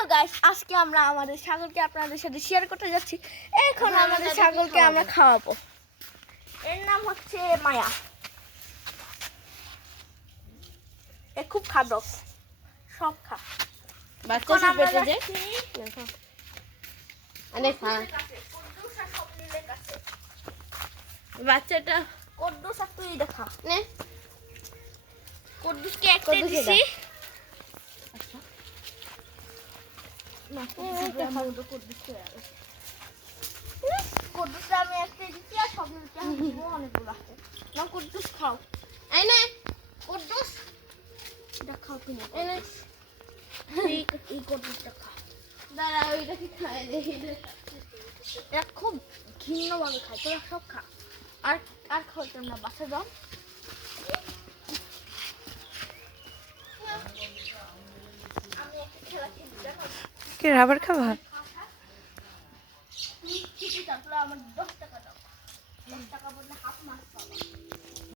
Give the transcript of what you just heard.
Hello guys, আজকে আমরা আমাদের ছাগলকে আপনাদের সাথে শেয়ার করতে যাচ্ছি। এখন আমাদের ছাগলকে আমরা খাওয়াবো। এর নাম হচ্ছে মায়া। এ খুব খাদক, সব খা। বাচ্চা সব পেটে যে অনেক খা বাচ্চাটা কদ্দুস আর তুই দেখা নে কদ্দুসকে একটা কদ্দুস দিছি। আচ্ছা না কদ্দুসটা আমি একটা দিচ্ছি আর সব মিলতে দিব অনেকগুলো আছে। না কদ্দুস খাও। এই নে কদ্দুস এটা খাও তুমি। এই নে এই কদ্দুসটা খা। দাঁড়া ওইটা কি খায় দেখি এটা খুব ঘৃণ্যভাবে খায়, তোরা সব খা। আর আর খাওয়াতাম না, বাসা দাও। আমি একটা খেলা খেলি, দেখো কি রাবার খাবা? তুমি খেতে চাও, তোরা আমার 10 টাকা দাও।